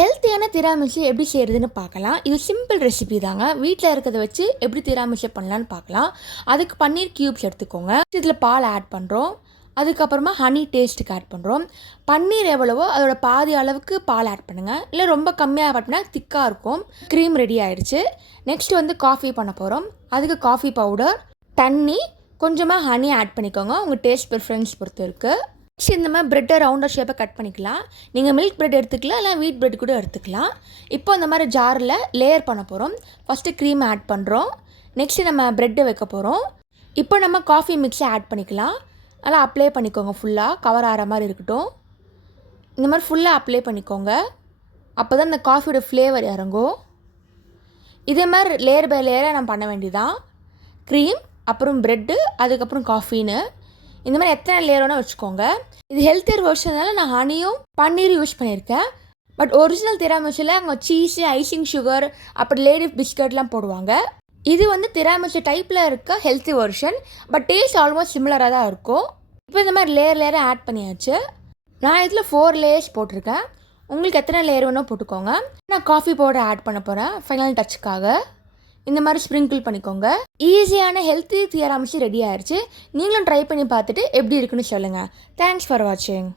ஹெல்த்தியான திராமிசு எப்படி செய்கிறதுன்னு பார்க்கலாம். இது சிம்பிள் ரெசிபி தாங்க. வீட்டில் இருக்கிறத வச்சு எப்படி திராமிசு பண்ணலான்னு பார்க்கலாம். அதுக்கு பன்னீர் க்யூப்ஸ் எடுத்துக்கோங்க. இதில் பால் ஆட் பண்ணுறோம். அதுக்கப்புறமா ஹனி டேஸ்ட்டுக்கு ஆட் பண்ணுறோம். பன்னீர் எவ்வளவோ அதோட பாதி அளவுக்கு பால் ஆட் பண்ணுங்கள். இல்லை ரொம்ப கம்மியாக ஆட் பண்ணால் திக்காக இருக்கும். க்ரீம் ரெடி ஆகிடுச்சு. நெக்ஸ்ட் வந்து காஃபி பண்ண போகிறோம். அதுக்கு காஃபி பவுடர், தண்ணி, கொஞ்சமாக ஹனி ஆட் பண்ணிக்கோங்க. உங்கள் டேஸ்ட் ப்ரிஃபரன்ஸ் பொறுத்து இருக்குது. இந்த மாதிரி ப்ரெட்டை ரவுண்டர் ஷேப்பை கட் பண்ணிக்கலாம். நீங்கள் மில்க் ப்ரெட் எடுத்துக்கலாம், இல்லை வீட் ப்ரெட் கூட எடுத்துக்கலாம். இப்போ அந்த மாதிரி ஜாரில் லேயர் பண்ண போகிறோம். ஃபஸ்ட்டு க்ரீம் ஆட் பண்ணுறோம். நெக்ஸ்ட்டு நம்ம ப்ரெட்டை வைக்க போகிறோம். இப்போ நம்ம காஃபி மிக்ஸை ஆட் பண்ணிக்கலாம். நல்லா அப்ளை பண்ணிக்கோங்க. ஃபுல்லாக கவர் ஆகிற மாதிரி இருக்கட்டும். இந்த மாதிரி ஃபுல்லாக அப்ளை பண்ணிக்கோங்க. அப்போ தான் இந்த காஃபியோட ஃப்ளேவர் இறங்கும். இதே மாதிரி லேயர் பை லேயராக நம்ம பண்ண வேண்டியதான். க்ரீம், அப்புறம் ப்ரெட்டு, அதுக்கப்புறம் காஃபின்னு இந்த மாதிரி எத்தனை லேயர் வேணால் வச்சுக்கோங்க. இது ஹெல்த்தியர் வெர்ஷனால நான் ஹனியும் பன்னீரும் யூஸ் பண்ணியிருக்கேன். பட் ஒரிஜினல் திராமிசுல அவங்க சீஸு, ஐசிங் சுகர், அப்புறம் லேடி பிஸ்கட்லாம் போடுவாங்க. இது வந்து திராமிசு டைப்பில் இருக்க healthy version. But taste almost சிமிலராக தான் இருக்கும். இப்போ இந்த மாதிரி லேயராக ஆட் பண்ணியாச்சு. நான் இதில் 4 லேயர்ஸ் போட்டிருக்கேன். உங்களுக்கு எத்தனை லேயர் வேணால் போட்டுக்கோங்க. நான் காஃபி பவுடர் ஆட் பண்ண போகிறேன் ஃபைனல் டச்சுக்காக. இந்த மாதிரி ஸ்ப்ரிங்கிள் பண்ணிக்கோங்க. ஈஸியான ஹெல்த்தி திராமிசு ரெடி ஆயிடுச்சு. நீங்களும் ட்ரை பண்ணி பார்த்துட்டு எப்படி இருக்குன்னு சொல்லுங்கள். தேங்க்ஸ் ஃபார் வாட்சிங்.